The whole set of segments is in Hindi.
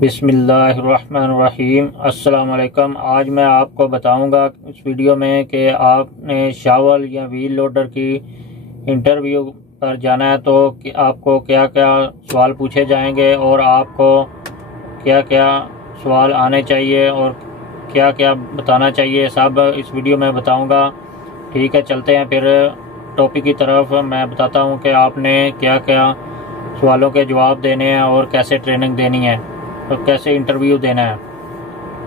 बिस्मिल्लाहिर्रहमानिर्रहीम। अस्सलाम वालेकुम। आज मैं आपको बताऊंगा इस वीडियो में कि आपने शावल या व्हील लोडर की इंटरव्यू पर जाना है तो कि आपको क्या क्या सवाल पूछे जाएंगे और आपको क्या क्या सवाल आने चाहिए और क्या क्या बताना चाहिए, सब इस वीडियो में बताऊंगा। ठीक है, चलते हैं फिर टॉपिक की तरफ। मैं बताता हूं कि आपने क्या क्या सवालों के जवाब देने हैं और कैसे ट्रेनिंग देनी है, तो कैसे इंटरव्यू देना है,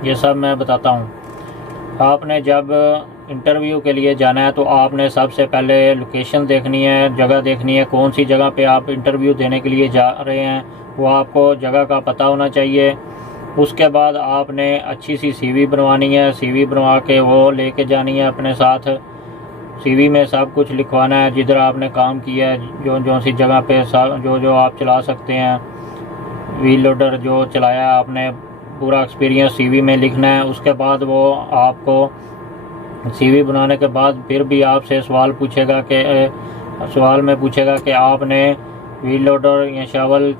ये सब मैं बताता हूँ। आपने जब इंटरव्यू के लिए जाना है तो आपने सबसे पहले लोकेशन देखनी है, जगह देखनी है, कौन सी जगह पे आप इंटरव्यू देने के लिए जा रहे हैं वो आपको जगह का पता होना चाहिए। उसके बाद आपने अच्छी सी सीवी बनवानी है, सीवी बनवा के वो लेके जानी है अपने साथ। सीवी में सब कुछ लिखवाना है, जिधर आपने काम किया है, जो जो सी जगह पे जो जो आप चला सकते हैं, व्हील लोडर जो चलाया आपने, पूरा एक्सपीरियंस सीवी में लिखना है। उसके बाद वो आपको सीवी बनाने के बाद फिर भी आपसे सवाल में पूछेगा कि आपने व्हील लोडर या शावल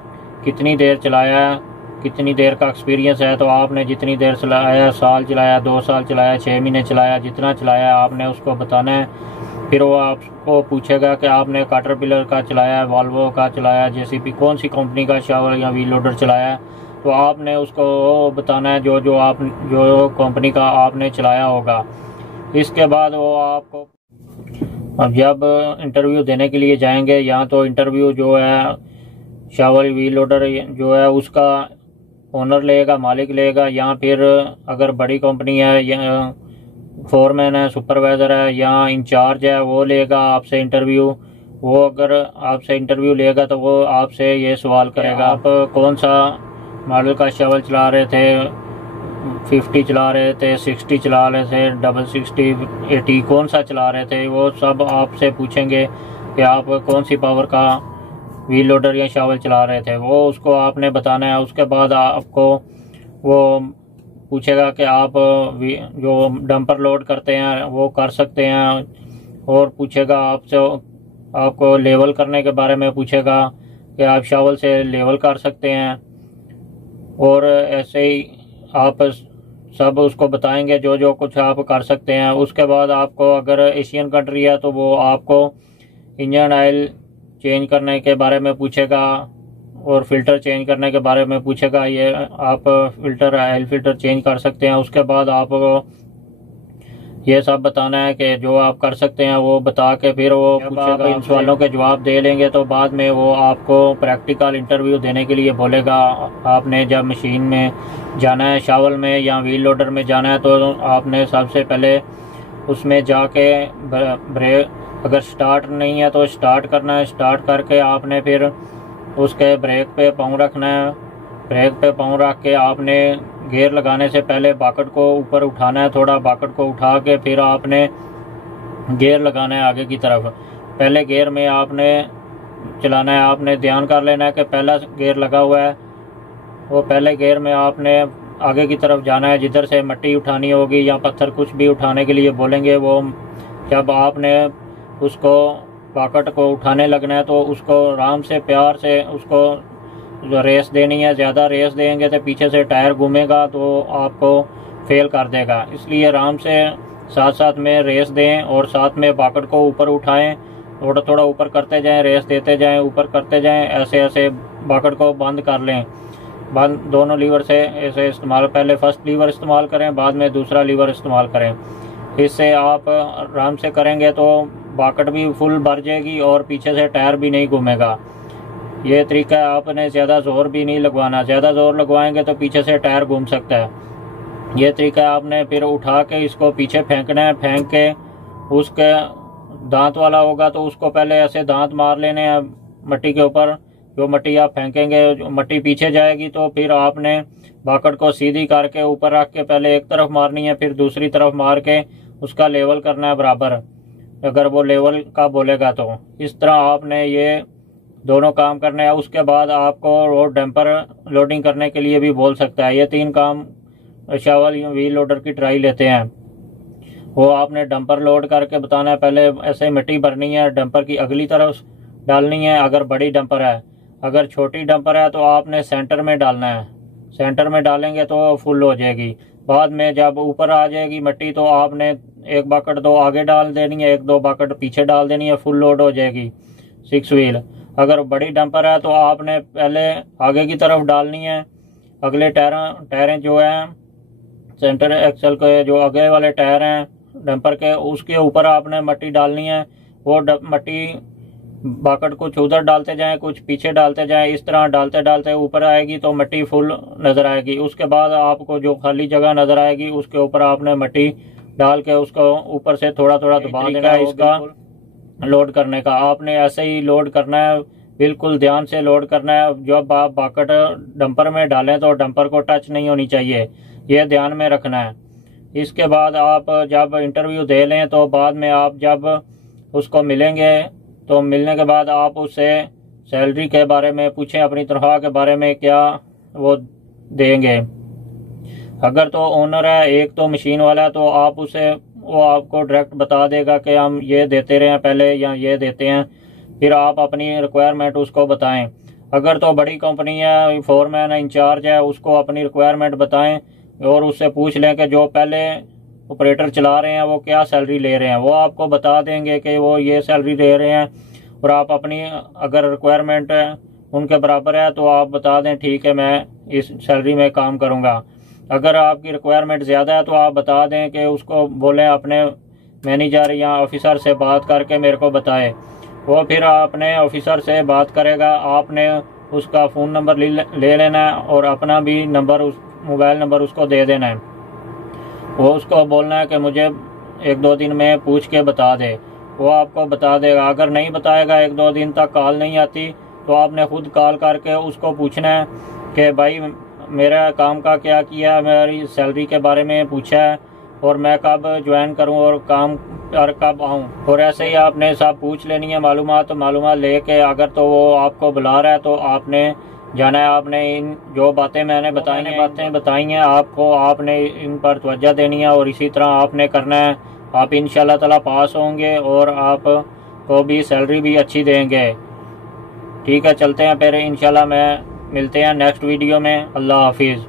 कितनी देर चलाया, कितनी देर का एक्सपीरियंस है। तो आपने जितनी देर चलाया, साल चलाया, 2 साल चलाया, 6 महीने चलाया, जितना चलाया आपने उसको बताना है। फिर वो आपको पूछेगा कि आपने कैटरपिलर का चलाया, वॉल्वो का चलाया, जेसीबी कौन सी कंपनी का शावल या व्हील लोडर चलाया, तो आपने उसको बताना है जो जो कंपनी का आपने चलाया होगा। इसके बाद वो आपको, अब जब इंटरव्यू देने के लिए जाएंगे, या तो इंटरव्यू जो है शावल व्हील लोडर जो है उसका ओनर लेगा, मालिक लेगा, या फिर अगर बड़ी कंपनी है या फोरमैन है, सुपरवाइजर है या इंचार्ज है, वो लेगा आपसे इंटरव्यू। वो अगर आपसे इंटरव्यू लेगा तो वो आपसे ये सवाल करेगा, आप कौन सा मॉडल का शावल चला रहे थे, 50 चला रहे थे, 60 चला रहे थे, 60, 80 कौन सा चला रहे थे, वो सब आपसे पूछेंगे कि आप कौन सी पावर का व्हील लोडर या शावल चला रहे थे, वो उसको आपने बताना है। उसके बाद आपको वो पूछेगा कि आप जो डंपर लोड करते हैं वो कर सकते हैं, और पूछेगा आपसे, आपको लेवल करने के बारे में पूछेगा कि आप शावल से लेवल कर सकते हैं, और ऐसे ही आप सब उसको बताएंगे जो जो कुछ आप कर सकते हैं। उसके बाद आपको, अगर एशियन कंट्री है तो वो आपको इंजन ऑयल चेंज करने के बारे में पूछेगा और फिल्टर चेंज करने के बारे में पूछेगा। ये आप ऑयल फिल्टर चेंज कर सकते हैं। उसके बाद आपको ये सब बताना है कि जो आप कर सकते हैं वो बता के फिर वो पूछेगा। इन सवालों के जवाब दे लेंगे तो बाद में वो आपको प्रैक्टिकल इंटरव्यू देने के लिए बोलेगा। आपने जब मशीन में जाना है, शावल में या व्हील लोडर में जाना है, तो आपने सबसे पहले उसमें जाके ब्रेक, अगर स्टार्ट नहीं है तो स्टार्ट करना है। स्टार्ट करके आपने फिर उसके ब्रेक पे पाँव रखना है। ब्रेक पे पाँव रख के आपने गियर लगाने से पहले बाकट को ऊपर उठाना है, थोड़ा बाकट को उठा के फिर आपने गियर लगाना है आगे की तरफ। पहले गियर में आपने चलाना है, आपने ध्यान कर लेना है कि पहला गियर लगा हुआ है, वो पहले गियर में आपने आगे की तरफ जाना है। जिधर से मिट्टी उठानी होगी या पत्थर कुछ भी उठाने के लिए बोलेंगे, वो जब आपने उसको बाकट को उठाने लगना है तो उसको आराम से प्यार से उसको रेस देनी है। ज़्यादा रेस देंगे तो पीछे से टायर घूमेगा तो आपको फेल कर देगा। इसलिए आराम से साथ साथ में रेस दें और साथ में बाकट को ऊपर उठाएं, थोड़ा थोड़ा ऊपर करते जाएं, रेस देते जाएं, ऊपर करते जाएं। ऐसे ऐसे बाकट को बंद कर लें। बंद दोनों लीवर से ऐसे इस्तेमाल, पहले फर्स्ट लीवर इस्तेमाल करें, बाद में दूसरा लीवर इस्तेमाल करें। इससे आप आराम से करेंगे तो बाकट भी फुल भर जाएगी और पीछे से टायर भी नहीं घूमेगा। ये तरीका है, आपने ज़्यादा जोर भी नहीं लगवाना। ज़्यादा जोर लगवाएंगे तो पीछे से टायर घूम सकता है। ये तरीका है, आपने फिर उठा के इसको पीछे फेंकना है। फेंक के उसके दांत वाला होगा तो उसको पहले ऐसे दांत मार लेने हैं मट्टी के ऊपर। जो मट्टी आप फेंकेंगे, जो मट्टी पीछे जाएगी, तो फिर आपने बाकट को सीधी करके ऊपर रख के पहले एक तरफ मारनी है, फिर दूसरी तरफ मार के उसका लेवल करना है बराबर, अगर वो लेवल का बोलेगा तो। इस तरह आपने ये दोनों काम करने हैं। उसके बाद आपको रोड डंपर लोडिंग करने के लिए भी बोल सकता है। ये 3 काम शावल व्हील लोडर की ट्राई लेते हैं। वो आपने डंपर लोड करके बताना है, पहले ऐसे मिट्टी भरनी है, डंपर की अगली तरफ डालनी है अगर बड़ी डंपर है। अगर छोटी डंपर है तो आपने सेंटर में डालना है, सेंटर में डालेंगे तो फुल हो जाएगी। बाद में जब ऊपर आ जाएगी मिट्टी तो आपने एक बकेट दो आगे डाल देनी है, एक दो बकेट पीछे डाल देनी है, फुल लोड हो जाएगी 6 व्हील। अगर बड़ी डंपर है तो आपने पहले आगे की तरफ डालनी है, अगले टायरें जो हैं सेंटर एक्सल के जो आगे वाले टायर हैं डंपर के, उसके ऊपर आपने मिट्टी डालनी है। वो मिट्टी बकेट कुछ उधर डालते जाएं, कुछ पीछे डालते जाएं, इस तरह डालते डालते ऊपर आएगी तो मिट्टी फुल नज़र आएगी। उसके बाद आपको जो खाली जगह नज़र आएगी उसके ऊपर आपने मिट्टी डाल के उसको ऊपर से थोड़ा थोड़ा दबा देना है इसका लोड करने का। आपने ऐसे ही लोड करना है, बिल्कुल ध्यान से लोड करना है। जब आप बकेट डंपर में डालें तो डंपर को टच नहीं होनी चाहिए, ये ध्यान में रखना है। इसके बाद आप जब इंटरव्यू दे लें तो बाद में आप जब उसको मिलेंगे तो मिलने के बाद आप उससे सैलरी के बारे में पूछें, अपनी तनख्वाह के बारे में क्या वो देंगे। अगर तो ओनर है एक तो मशीन वाला है तो आप उसे वो आपको डायरेक्ट बता देगा कि हम ये देते रहे हैं पहले या ये देते हैं, फिर आप अपनी रिक्वायरमेंट उसको बताएं। अगर तो बड़ी कंपनी है, फोरमैन है, इंचार्ज है, उसको अपनी रिक्वायरमेंट बताएं और उससे पूछ लें कि जो पहले ऑपरेटर चला रहे हैं वो क्या सैलरी ले रहे हैं। वो आपको बता देंगे कि वो ये सैलरी ले रहे हैं और आप अपनी अगर रिक्वायरमेंट उनके बराबर है तो आप बता दें ठीक है मैं इस सैलरी में काम करूँगा। अगर आपकी रिक्वायरमेंट ज़्यादा है तो आप बता दें कि उसको बोलें अपने मैनेजर या ऑफिसर से बात करके मेरे को बताए। वो फिर अपने ऑफिसर से बात करेगा, आपने उसका फ़ोन नंबर ले लेना है और अपना भी नंबर उस मोबाइल नंबर उसको दे देना है। वो उसको बोलना है कि मुझे 1-2 दिन में पूछ के बता दे, वो आपको बता देगा। अगर नहीं बताएगा 1-2 दिन तक कॉल नहीं आती तो आपने खुद कॉल करके उसको पूछना है कि भाई मेरा काम का क्या किया, मेरी सैलरी के बारे में पूछा है और मैं कब ज्वाइन करूं और काम पर कब आऊं। और ऐसे ही आपने सब पूछ लेनी है मालूमात लेके। अगर तो वो आपको बुला रहा है तो आपने जाना है, आपने इन जो बातें मैंने बताई हैं आपको, आपने इन पर तवज्जो देनी है और इसी तरह आपने करना है। आप इंशाल्लाह ताला पास होंगे और आपको भी सैलरी भी अच्छी देंगे। ठीक है, चलते हैं फिर इंशाल्लाह, मिलते हैं नेक्स्ट वीडियो में। अल्लाह हाफिज़।